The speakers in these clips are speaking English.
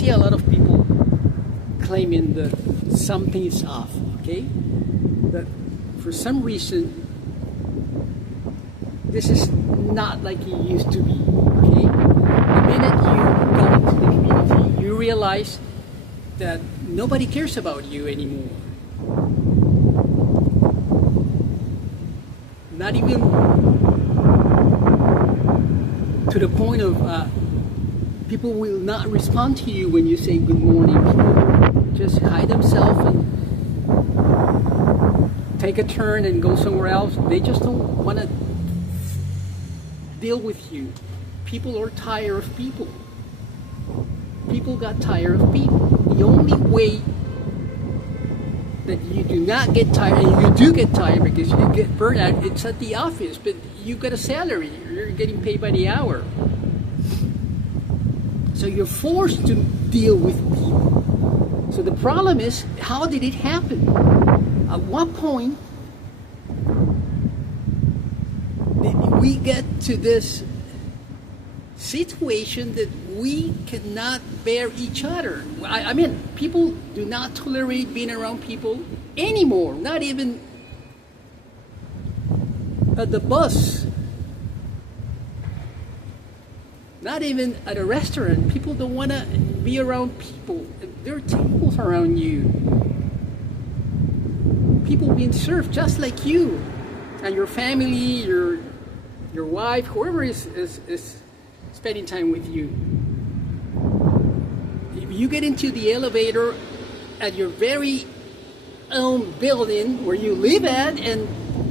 see a lot of people claiming that something is off, okay? That for some reason, this is not like it used to be, okay? The minute you go into the community, you realize that nobody cares about you anymore. Not even to the point of people will not respond to you when you say good morning. People just hide themselves and take a turn and go somewhere else. They just don't want to deal with you. People are tired of people. People got tired of people. The only way that you do not get tired, and you do get tired because you get burned out, it's at the office, but you got a salary. You're getting paid by the hour. So you're forced to deal with people. So the problem is, how did it happen? At what point did we get to this situation that we cannot bear each other? I mean, people do not tolerate being around people anymore, not even at the bus, not even at a restaurant. People don't want to be around people. There are tables around you, people being served just like you and your family, your wife, whoever is spending time with you. If you get into the elevator at your very own building where you live at, and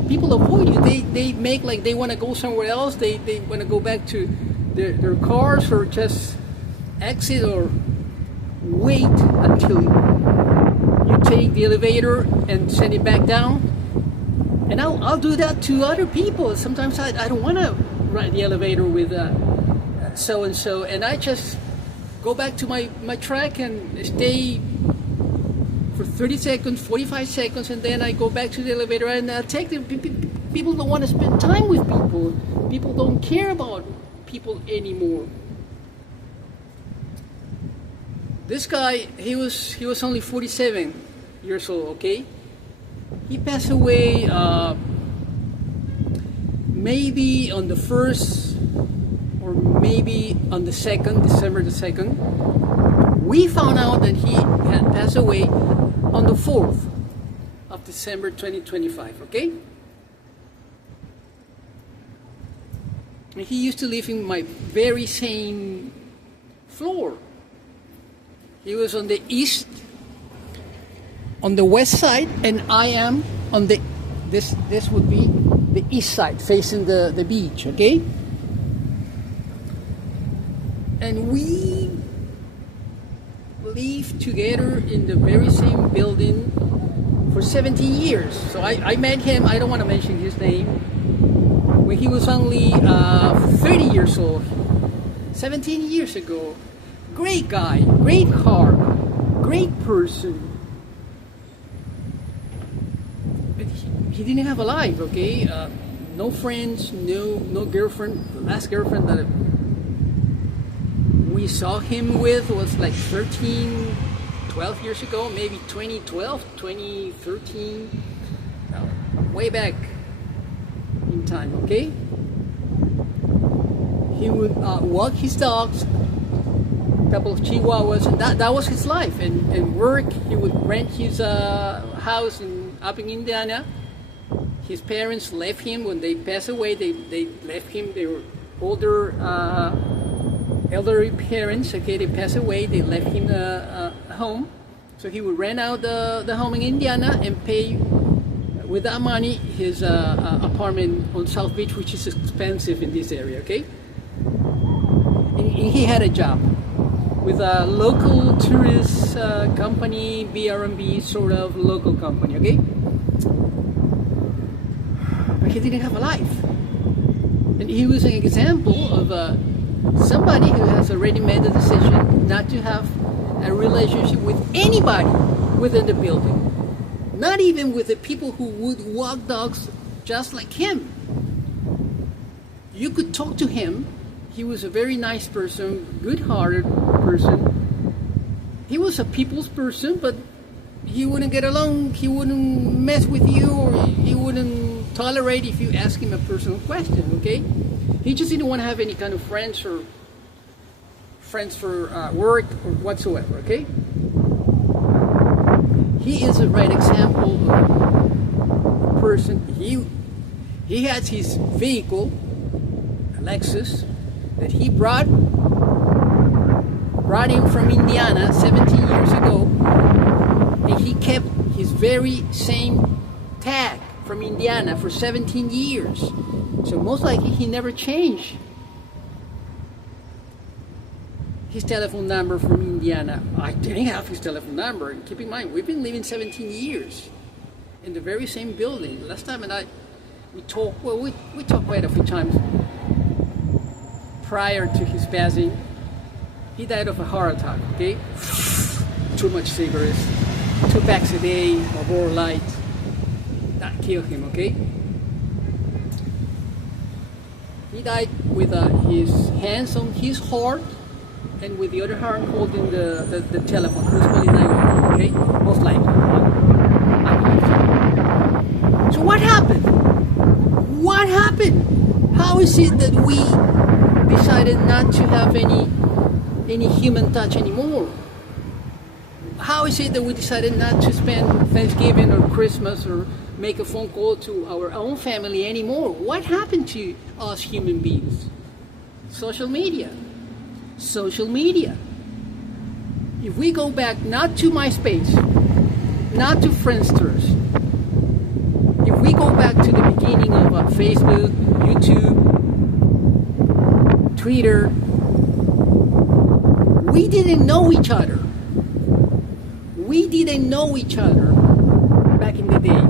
people avoid you, they make like they want to go somewhere else, they want to go back to their cars, or just exit, or wait until you take the elevator and send it back down. And I'll do that to other people. Sometimes I don't want to ride the elevator with so-and-so, and I just go back to my track and stay for 30 seconds, 45 seconds, and then I go back to the elevator and take the people don't want to spend time with people. People don't care about people anymore. This guy, he was only 47 years old, okay? He passed away maybe on the 1st or maybe on the 2nd, December the 2nd. We found out that he had passed away on the 4th of December 2025, okay? And he used to live in my very same floor. He was on the east, on the west side, and I am on the, this would be the east side, facing the beach, okay? And we lived together in the very same building for 17 years. So I met him, I don't want to mention his name, when he was only 30 years old, 17 years ago. Great guy, great heart, great person. But he didn't have a life, okay? No friends, no girlfriend. The last girlfriend that we saw him with was like 12 years ago, maybe 2012, 2013, way back in time, okay? He would walk his dogs, a couple of chihuahuas, and that was his life. And work, he would rent his house up in Indiana. His parents left him when they passed away. They left him. They were older, elderly parents. Okay, they passed away. They left him a home, so he would rent out the home in Indiana and pay with that money his apartment on South Beach, which is expensive in this area. Okay, and he had a job with a local tourist company, B&B sort of local company. Okay, but he didn't have a life, and he was an example of somebody who has already made the decision not to have a relationship with anybody within the building, not even with the people who would walk dogs just like him. You could talk to him. He was a very nice person, good-hearted person, he was a people's person, but he wouldn't get along, he wouldn't mess with you, or he wouldn't tolerate if you ask him a personal question, okay? He just didn't want to have any kind of friends for work or whatsoever, okay? He is a right example of a person. He has his vehicle, a Lexus, that he brought him from Indiana 17 years ago, and he kept his very same tag from Indiana for 17 years. So most likely he never changed his telephone number from Indiana. I didn't have his telephone number. And keep in mind, we've been living 17 years in the very same building. Last time we talked, well, we talked quite a few times prior to his passing. He died of a heart attack, okay? Too much cigarettes, 2 packs a day of Roar Light. That killed him, okay? He died with his hands on his heart, and with the other hand holding the telephone. Who's calling 911, okay? Most likely. So what happened? What happened? How is it that we decided not to have any human touch anymore? How is it that we decided not to spend Thanksgiving or Christmas or make a phone call to our own family anymore? What happened to us human beings? Social media. Social media. If we go back not to MySpace, not to Friendsters, if we go back to the beginning of Facebook, YouTube, Twitter, we didn't know each other. We didn't know each other back in the day.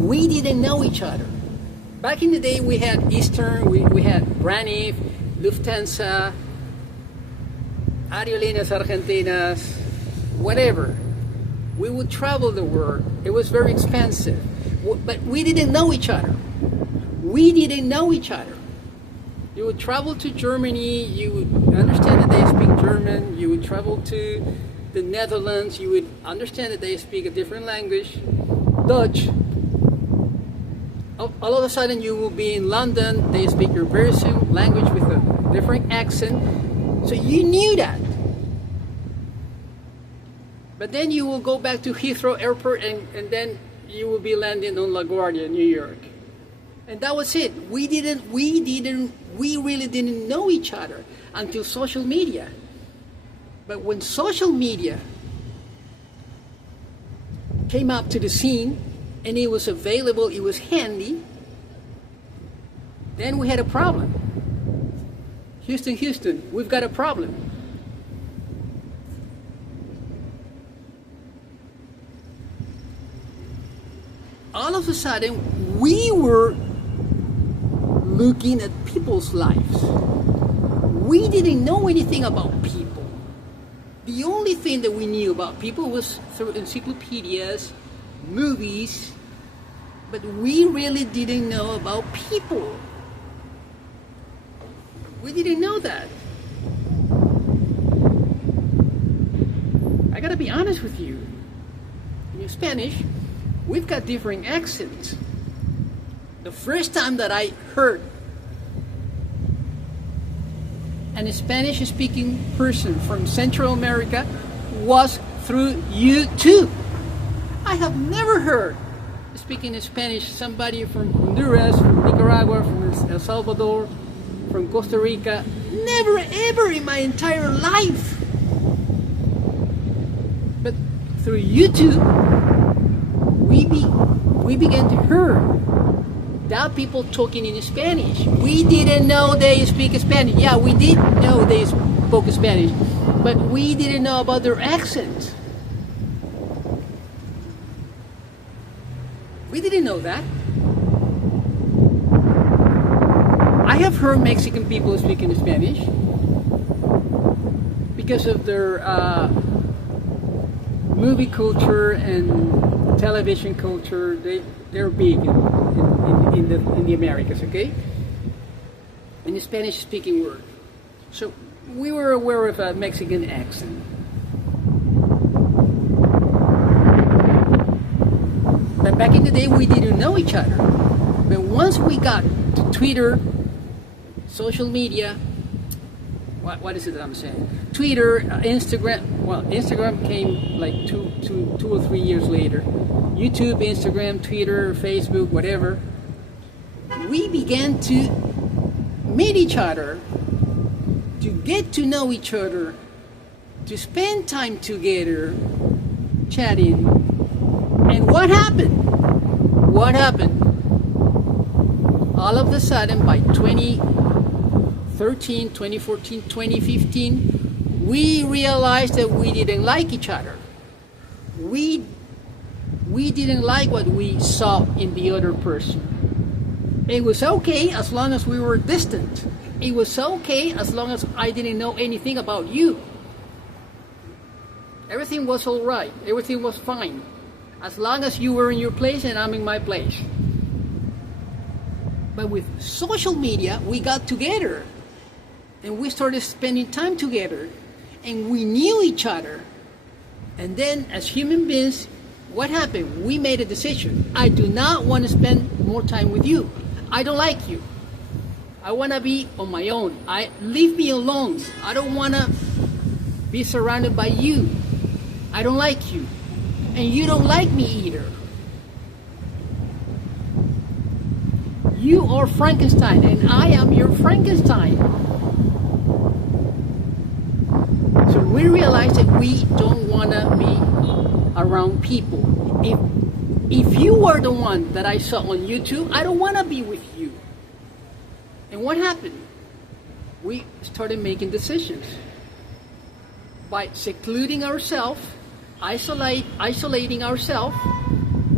We didn't know each other. Back in the day, we had Eastern, we had Braniff, Lufthansa, Aerolíneas Argentinas, whatever. We would travel the world. It was very expensive. But we didn't know each other. We didn't know each other. You would travel to Germany, you would understand that they speak German. You would travel to the Netherlands, you would understand that they speak a different language, Dutch. All of a sudden you will be in London, they speak your very same language with a different accent. So you knew that. But then you will go back to Heathrow Airport and then you will be landing on LaGuardia, New York. And that was it. We really didn't know each other until social media. But when social media came up to the scene, and it was available, it was handy, then we had a problem. Houston, we've got a problem. All of a sudden, we were looking at people's lives. We didn't know anything about people. The only thing that we knew about people was through encyclopedias, movies, but we really didn't know about people. We didn't know that. I gotta be honest with you. In Spanish, we've got different accents. The first time that I heard a Spanish-speaking person from Central America was through YouTube. I have never heard, speaking Spanish, somebody from Honduras, from Nicaragua, from El Salvador, from Costa Rica. Never ever in my entire life. But through YouTube, we began to hear that people talking in Spanish. We didn't know they speak Spanish. Yeah, we did know they spoke Spanish, but we didn't know about their accents. We didn't know that. I have heard Mexican people speaking Spanish because of their movie culture and television culture. They're big in the Americas, okay? In the Spanish-speaking world. So we were aware of a Mexican accent. But back in the day, we didn't know each other. But once we got to Twitter, social media, what is it that I'm saying? Twitter, Instagram. Well, Instagram came like two or 3 years later. YouTube, Instagram, Twitter, Facebook, whatever. We began to meet each other, to get to know each other, to spend time together, chatting. And what happened? What happened? All of a sudden, by 2013, 2014, 2015, we realized that we didn't like each other. We didn't like what we saw in the other person. It was okay as long as we were distant. It was okay as long as I didn't know anything about you. Everything was all right. Everything was fine. As long as you were in your place and I'm in my place. But with social media, we got together and we started spending time together and we knew each other. And then as human beings, what happened? We made a decision. I do not want to spend more time with you. I don't like you. I want to be on my own. Leave me alone. I don't want to be surrounded by you. I don't like you. And you don't like me either. You are Frankenstein and I am your Frankenstein. So we realized that we don't want to be around people. If you were the one that I saw on YouTube, I don't want to be with you. And what happened? We started making decisions by secluding ourselves, isolating ourselves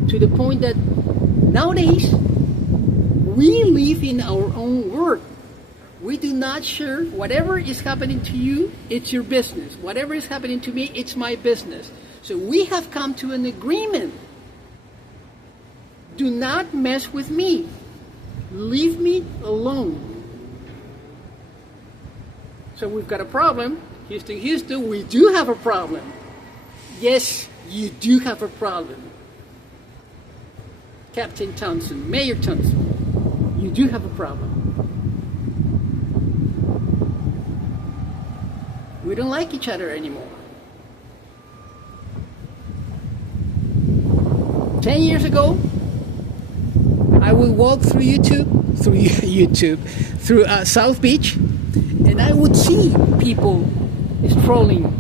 to the point that nowadays we live in our own world. We do not share whatever is happening to you, it's your business. Whatever is happening to me, it's my business. So we have come to an agreement. Do not mess with me. Leave me alone. So we've got a problem. Houston, we do have a problem. Yes, you do have a problem. Captain Thompson, Mayor Thompson, you do have a problem. We don't like each other anymore. 10 years ago, I would walk through South Beach, and I would see people strolling,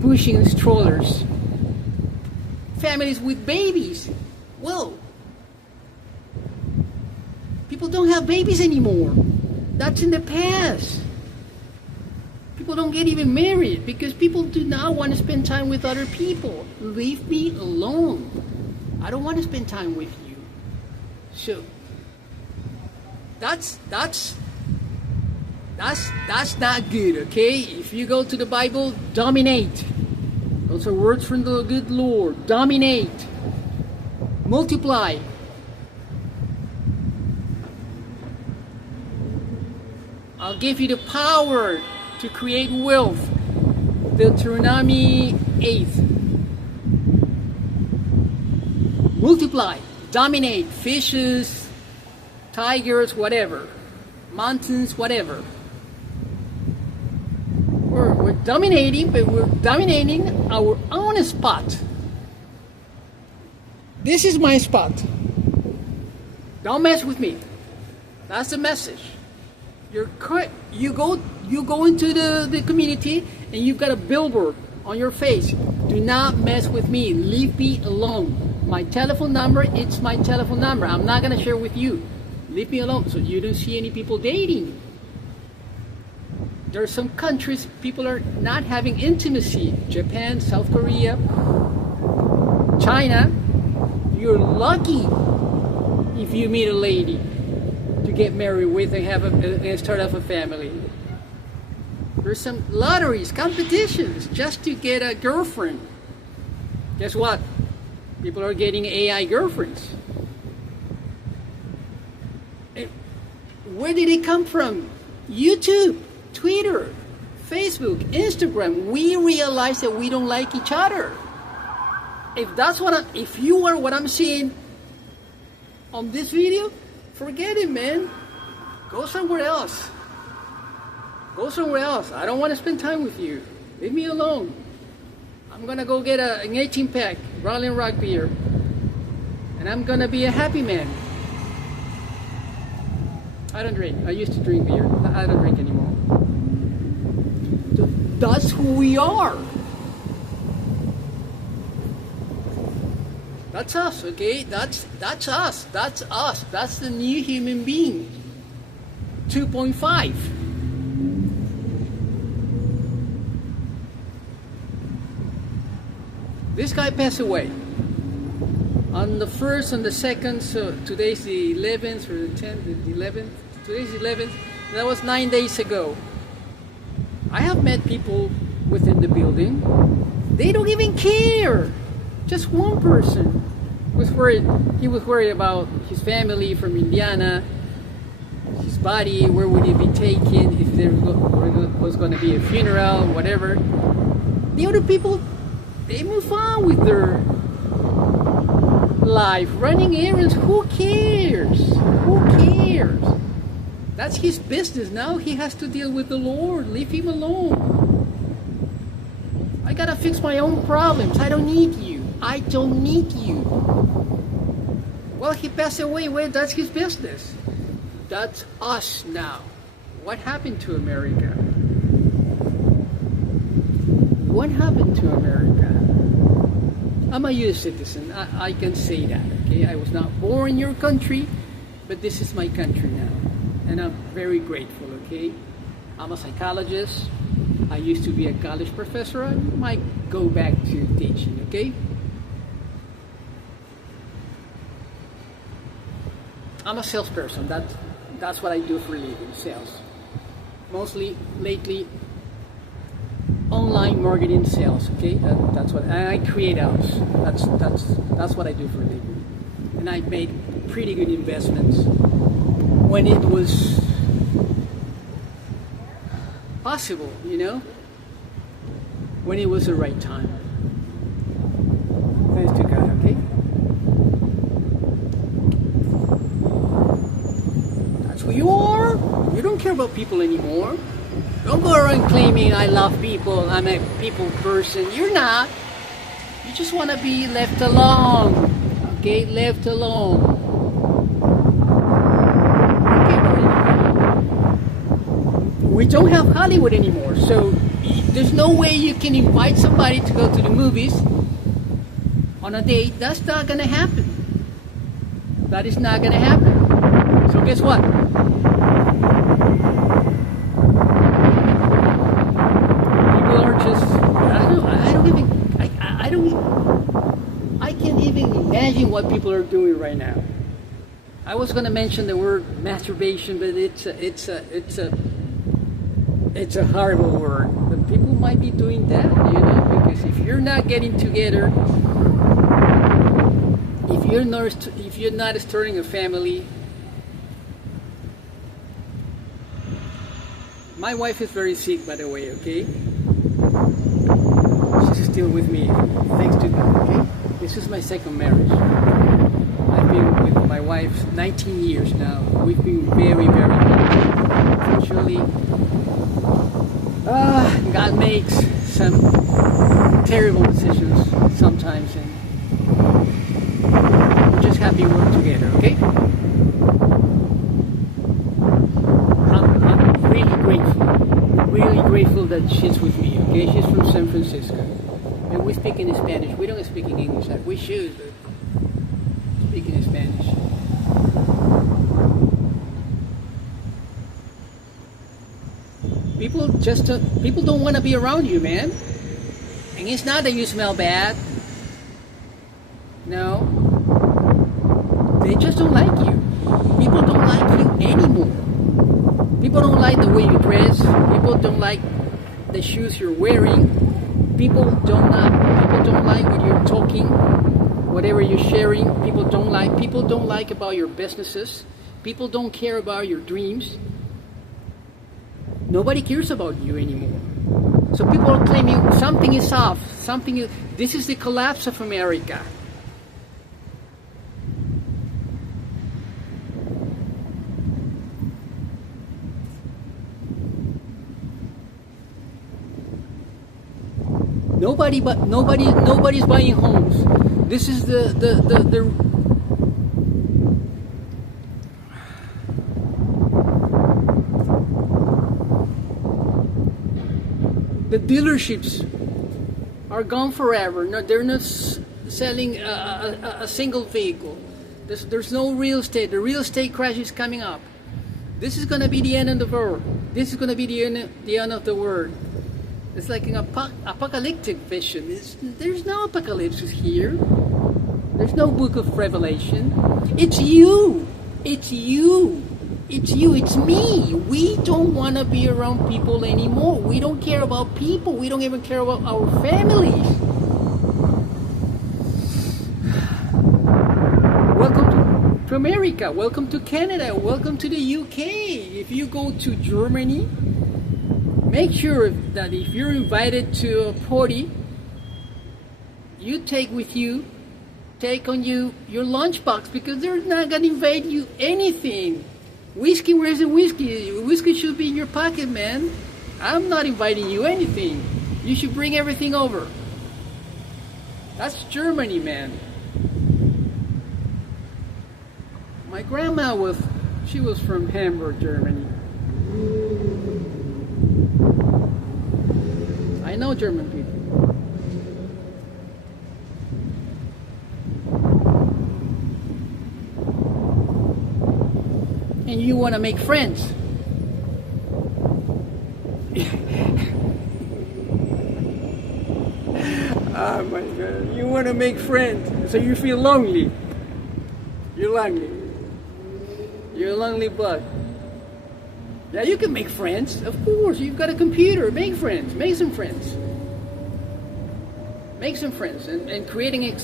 pushing strollers, families with babies. Well, people don't have babies anymore. That's in the past. People don't get even married because people do not want to spend time with other people. Leave me alone. I don't want to spend time with you. So that's not good, okay? If you go to the Bible, dominate. Those are words from the good Lord. Dominate. Multiply. I'll give you the power to create wealth. Deuteronomy 8. Multiply. Dominate. Fishes, tigers, whatever. Mountains, whatever. We're dominating, but we're dominating our own spot. This is my spot. Don't mess with me. That's the message. You go into the community and you've got a billboard on your face. Do not mess with me. Leave me alone. My telephone number, it's my telephone number. I'm not going to share with you. Leave me alone. So you don't see any people dating. There are some countries people are not having intimacy. Japan, South Korea, China. You're lucky if you meet a lady to get married with and start off a family. There's some lotteries, competitions just to get a girlfriend. Guess what? People are getting AI girlfriends. Where did it come from? YouTube, Twitter, Facebook, Instagram, we realize that we don't like each other. If you are what I'm seeing on this video, forget it, man. Go somewhere else. Go somewhere else. I don't want to spend time with you. Leave me alone. I'm gonna go get an 18-pack Rolling Rock beer, and I'm gonna be a happy man. I don't drink. I used to drink beer. I don't drink anymore. That's who we are. That's us, okay? That's us. That's us. That's the new human being. 2.5. This guy passed away on the 1st and the 2nd, so today's the 11th or the 10th, the 11th. Today's the 11th. That was 9 days ago. I have met people within the building. They don't even care. Just one person was worried. He was worried about his family from Indiana, his body, where would it be taken, if there was going to be a funeral, whatever. The other people, they move on with their life, running errands. Who cares? Who cares? That's his business. Now he has to deal with the Lord. Leave him alone. I gotta fix my own problems. I don't need you. I don't need you. Well, he passed away. Well, that's his business. That's us now. What happened to America? What happened to America? I'm a U.S. citizen. I can say that, okay? I was not born in your country, but this is my country now. And I'm very grateful, okay? I'm a psychologist. I used to be a college professor. I might go back to teaching, okay? I'm a salesperson. That's what I do for a living, sales. Mostly, lately, online marketing sales, okay? That's what I create apps. That's what I do for a living. And I made pretty good investments when it was possible, you know? When it was the right time. Thanks to God, okay? That's who you are. You don't care about people anymore. Don't go around claiming I love people, I'm a people person. You're not. You just want to be left alone. Okay? Left alone. We don't have Hollywood anymore, so there's no way you can invite somebody to go to the movies on a date. That's not going to happen. That is not going to happen. So guess what? I can't even imagine what people are doing right now. I was going to mention the word masturbation, but it's a horrible word. But people might be doing that, you know, because if you're not getting together, if you're not starting a family. My wife is very sick, by the way, okay? She's still with me, thanks to God, okay? This is my second marriage. I've been with my wife 19 years now. We've been very, very happy. Unfortunately, God makes some terrible decisions sometimes, and we're just happy we're together, okay? I'm really grateful that she's with me, okay? She's from San Francisco. And we speak in Spanish. We don't speak in English. We should, but speak in Spanish. People don't want to be around you, man. And it's not that you smell bad. No. They just don't like you. People don't like you anymore. People don't like the way you dress. People don't like the shoes you're wearing. People don't like what you're talking, whatever you're sharing. People don't like about your businesses. People don't care about your dreams. Nobody cares about you anymore. So people are claiming something is off. This is the collapse of America. Nobody's buying homes. This is the dealerships are gone forever. No, they're not selling a single vehicle. There's no real estate. The real estate crash is coming up. This is going to be the end of the world. This is going to be the end of the world. It's like an apocalyptic vision. There's no apocalypse here. There's no book of Revelation. It's you. It's you. It's you. It's me. We don't want to be around people anymore. We don't care about people. We don't even care about our families. Welcome to America. Welcome to Canada. Welcome to the UK. If you go to Germany, make sure that if you're invited to a party, you take on you your lunchbox, because they're not gonna invite you anything. Whiskey, where's the whiskey? Whiskey should be in your pocket, man. I'm not inviting you anything. You should bring everything over. That's Germany, man. My grandma was from Hamburg, Germany. I know German people. And you want to make friends. Oh my God. You want to make friends. So you feel lonely. You're lonely. You're a lonely bug. Yeah, you can make friends. Of course, you've got a computer. Make friends. Make some friends. Make some friends. And creating a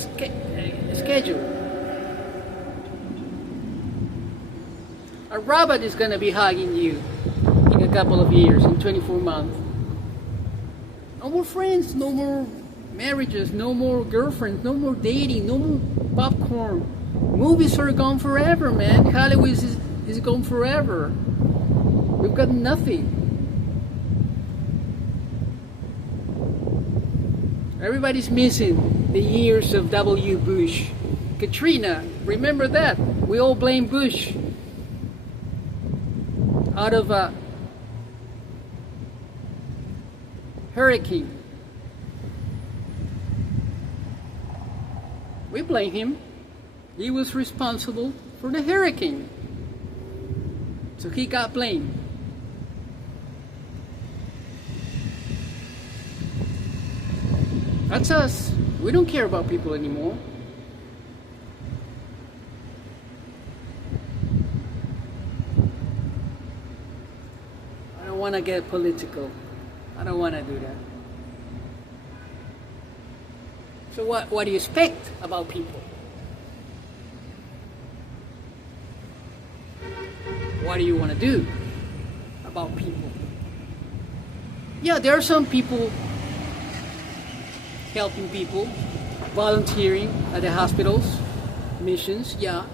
schedule. A robot is going to be hugging you in a couple of years, in 24 months. No more friends, no more marriages, no more girlfriends, no more dating, no more popcorn. Movies are gone forever, man. Hollywood is gone forever. We've got nothing. Everybody's missing the years of W. Bush. Katrina, remember that? We all blame Bush. Out of a hurricane. We blame him. He was responsible for the hurricane. So he got blamed. That's us. We don't care about people anymore. I don't want to get political. I don't want to do that. So what do you expect about people? What do you want to do about people? Yeah, there are some people helping people, volunteering at the hospitals, missions, yeah.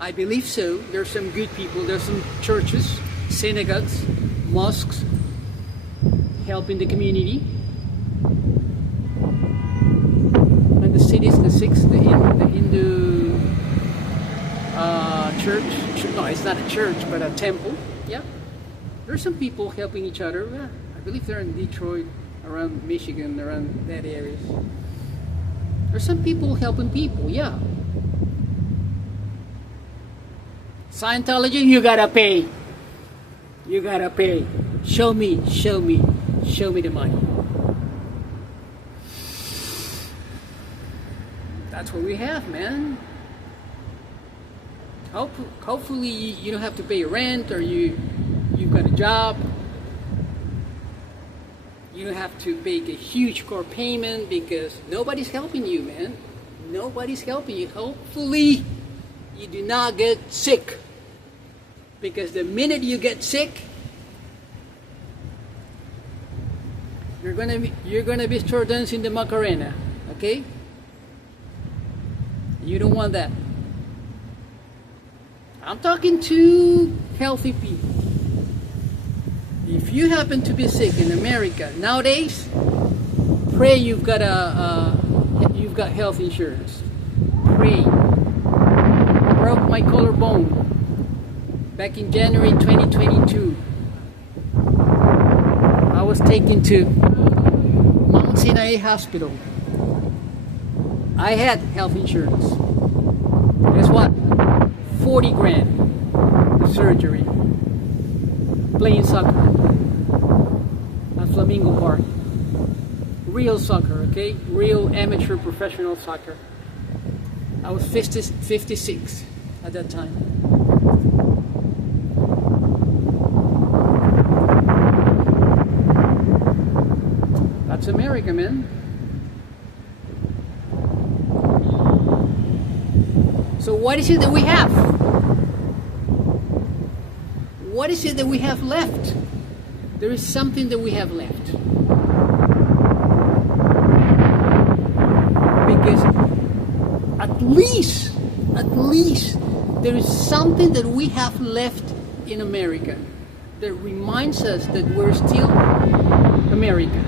I believe so. There's some good people. There's some churches, synagogues, mosques, helping the community. And the cities, the Hindu church. No, it's not a church, but a temple. Yeah. There's some people helping each other. Yeah. I believe they're in Detroit, around Michigan, around that area. There's some people helping people, yeah. Scientology, you gotta pay. You gotta pay. Show me the money. That's what we have, man. Hopefully you don't have to pay rent, or you've got a job. You don't have to make a huge core payment, because nobody's helping you, man. Nobody's helping you. Hopefully you do not get sick, because the minute you get sick, you're gonna be start dancing the Macarena, okay? You don't want that. I'm talking to healthy people. If you happen to be sick in America nowadays, pray you've got health insurance. Pray. Broke my collarbone back in January 2022. I was taken to Mount Sinai Hospital. I had health insurance. Guess what? 40 grand of surgery. Playing soccer at Flamingo Park. Real soccer, okay? Real amateur professional soccer. I was 56 at that time. That's America, man. So what is it that we have? What is it that we have left? There is something that we have left. Because at least, there is something that we have left in America that reminds us that we're still America.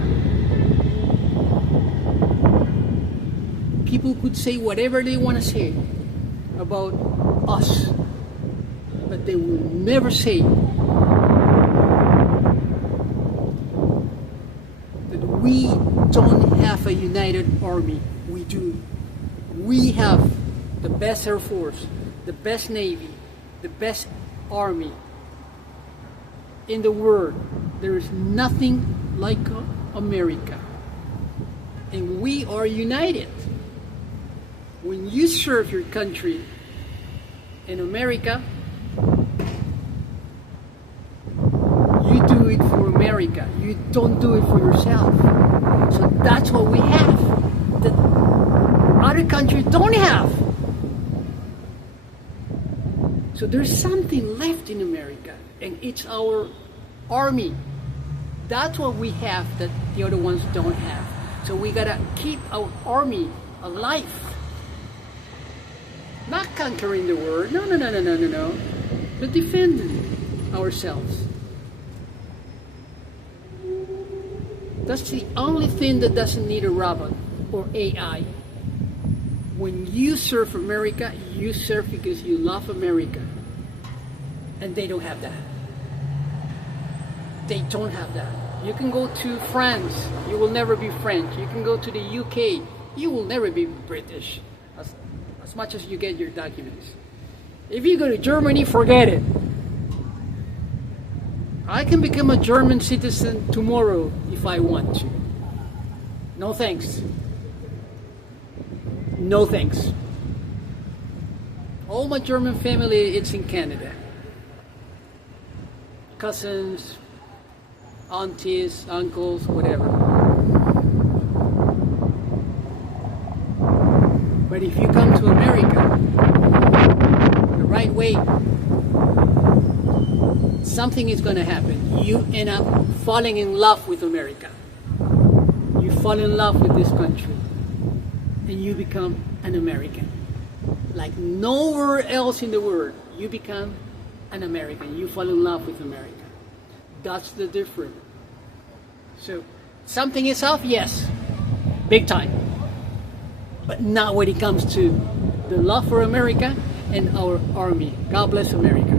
People could say whatever they want to say about us, but they will never say that we don't have a united army. We do. We have the best Air Force, the best Navy, the best Army in the world. There is nothing like America. And we are united. When you serve your country in America, you do it for America. You don't do it for yourself. So that's what we have that other countries don't have. So there's something left in America, and it's our army. That's what we have that the other ones don't have. So we gotta keep our army alive. Not conquering the world, no, but defending ourselves. That's the only thing that doesn't need a robot or AI. When you serve America, you serve because you love America. And they don't have that. They don't have that. You can go to France, you will never be French. You can go to the UK, you will never be British. As much as you get your documents. If you go to Germany, forget it. I can become a German citizen tomorrow if I want to. No thanks. No thanks. All my German family, it's in Canada. Cousins, aunties, uncles, whatever. But if you come to America the right way, something is going to happen. You end up falling in love with America. You fall in love with this country. And you become an American. Like nowhere else in the world, you become an American. You fall in love with America. That's the difference. So, something is off? Yes. Big time. But not when it comes to the love for America and our army. God bless America.